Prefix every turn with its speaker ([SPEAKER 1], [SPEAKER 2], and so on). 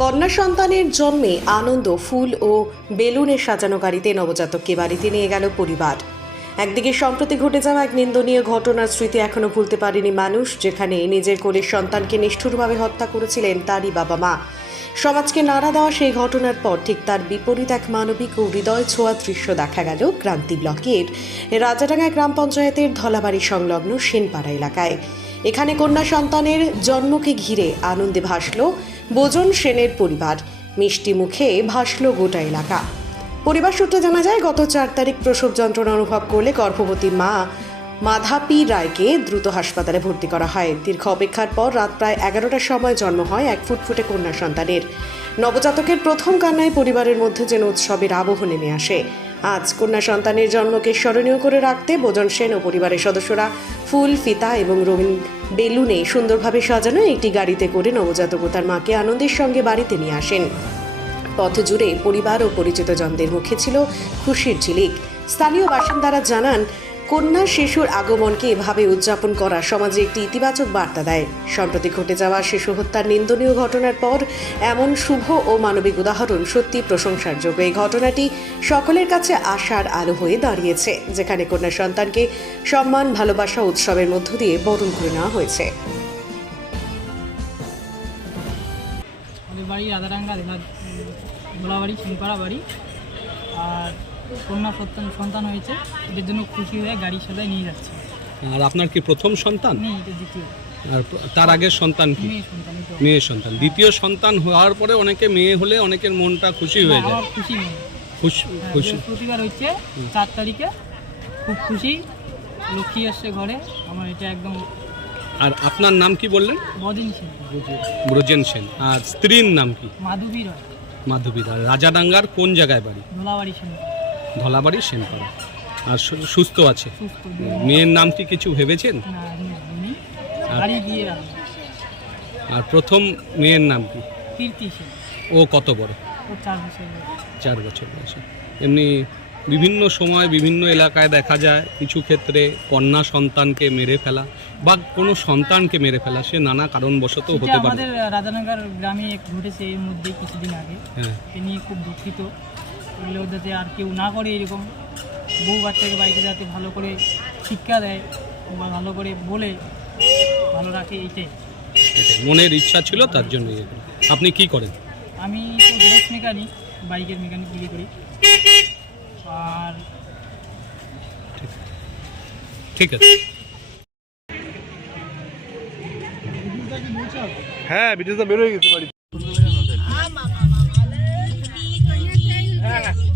[SPEAKER 1] কন্যা সন্তানের জন্মে আনন্দ, ফুল ও বেলুনে সাজানো গাড়িতে নবজাতককে বাড়িতে নিয়ে গেল পরিবার। একদিকে সম্প্রতি ঘটে যাওয়া এক নিন্দনীয় ঘটনার স্মৃতি এখনও ভুলতে পারেনি মানুষ, যেখানে নিজের কোলের সন্তানকে নিষ্ঠুরভাবে হত্যা করেছিলেন তারই বাবা মা। সমাজকে নাড়া দেওয়া সেই ঘটনার পর ঠিক তার বিপরীত এক মানবিক ও হৃদয় ছোঁয়া দৃশ্য দেখা গেল ক্রান্তি ব্লকের রাজাডাঙ্গা গ্রাম পঞ্চায়েতের ধলাবাড়ি সংলগ্ন সেনপাড়া এলাকায়। এখানে কন্যা সন্তানের জন্মকে ঘিরে আনন্দে ভাসল বোজন সেনের পরিবার। মিষ্টি মুখে ভাসল গোটা এলাকা। পরিবার সূত্রে জানা যায়, গত চার তারিখ প্রসব যন্ত্রণা অনুভব করলে গর্ভবতী মা মাধাপি রায়কে দ্রুত হাসপাতালে ভর্তি করা হয়। দীর্ঘ অপেক্ষার পর রাত প্রায় এগারোটার সময় জন্ম হয় এক ফুটফুটে কন্যা সন্তানের। নবজাতকের প্রথম কান্নায় পরিবারের মধ্যে যেন উৎসবের আবহ নেমে আসে। আজ কন্যা সন্তানের জন্মকে স্মরণীয় করে রাখতে বোজন সেন ও পরিবারের সদস্যরা ফুল, ফিতা এবং রঙিন বেলুনে সুন্দরভাবে সাজানো একটি গাড়িতে করে নবজাতক ও তার মাকে আনন্দের সঙ্গে বাড়িতে নিয়ে আসেন। পথ জুড়ে পরিবার ও পরিচিতজনদের মুখে ছিল খুশির ঝিলিক। স্থানীয় বাসিন্দারা জানান কন্যা শিশুর আগমনকে এভাবে উদযাপন করা সমাজে একটি ইতিবাচক বার্তা দেয়। সম্প্রতি ঘটে যাওয়া শিশু হত্যার নিন্দনীয় ঘটনার পর এমন শুভ ও মানবিক উদাহরণ সত্যি প্রশংসার যোগ্য এই ঘটনাটি সকলের কাছে আশার আলো হয়ে দাঁড়িয়েছে, যেখানে কন্যা সন্তানকে সম্মান, ভালোবাসা, উৎসবের মধ্য দিয়ে বরণ করে নেওয়া হয়েছে।
[SPEAKER 2] বাড়ি জেলা গোলাবাড়ি সিংপাড়া বাড়ি। আর কন্যা সন্তান সন্তান হয়েছে এদের জন্য খুশি হয়ে গাড়ির সাথে নিয়ে যাচ্ছে।
[SPEAKER 3] আর আপনার কি প্রথম সন্তান?
[SPEAKER 2] মেয়ে এটা দ্বিতীয়।
[SPEAKER 3] আর তার আগের সন্তান কি?
[SPEAKER 2] মেয়ে সন্তান এই
[SPEAKER 3] মেয়ে সন্তান। দ্বিতীয় সন্তান হওয়ার পরে অনেকে মেয়ে হলে অনেকের মনটা খুশি হয়ে যায়।
[SPEAKER 2] আমার খুশি নেই
[SPEAKER 3] খুশি
[SPEAKER 2] হ্যাঁ,
[SPEAKER 3] খুশি
[SPEAKER 2] বৃহস্পতিবার হচ্ছে চার তারিখে খুব খুশি। লক্ষ্মী আসছে ঘরে। আমার এটা একদম
[SPEAKER 3] আর আপনার নাম কি বললেন?
[SPEAKER 2] বদিন ছিল
[SPEAKER 3] ব্রজেন সেন। আর স্ত্রীর নাম কি?
[SPEAKER 2] মাধবী রয়
[SPEAKER 3] মাধবী আর রাজাডাঙ্গার কোন জায়গায় বাড়ি?
[SPEAKER 2] ধোলাবাড়ি ছিল
[SPEAKER 3] ধলাবাড়ি সেনপাড়া। আর সুস্থ আছে। মেয়ের নাম কি কিছু ভেবেছেন? আর প্রথম মেয়ের নাম কি? ও কত বড়?
[SPEAKER 2] চার বছর বয়স।
[SPEAKER 3] এমনি বিভিন্ন সময় বিভিন্ন এলাকায় দেখা যায় কিছু ক্ষেত্রে কন্যা সন্তানকে মেরে ফেলা বা কোনো সন্তানকে মেরে ফেলা সে নানা কারণবশত হতে পারে।
[SPEAKER 2] আমাদের রাজানগর গ্রামে ঘটেছে এর মধ্যে কিছুদিন আগে।
[SPEAKER 3] হ্যাঁ।
[SPEAKER 2] এ নিয়ে খুব দুঃখিত। এগুলো যাতে আর কেউ না করে এরকম। বউ বাচ্চাকে বাড়িতে যাতে ভালো করে শিক্ষা দেয় বা ভালো করে বলে ভালো রাখে এইটাই।
[SPEAKER 3] এটাই। মনের ইচ্ছা ছিল তার জন্য আপনি কি করেন?
[SPEAKER 2] আমি তো গ্যারেজ মেকানিক বাইকের মেকানিক বিক্রি করি। আর
[SPEAKER 3] ঠিক আছে।
[SPEAKER 4] হ্যাঁ ভিডিওটা বের হয়ে গেছে বাড়ি 看看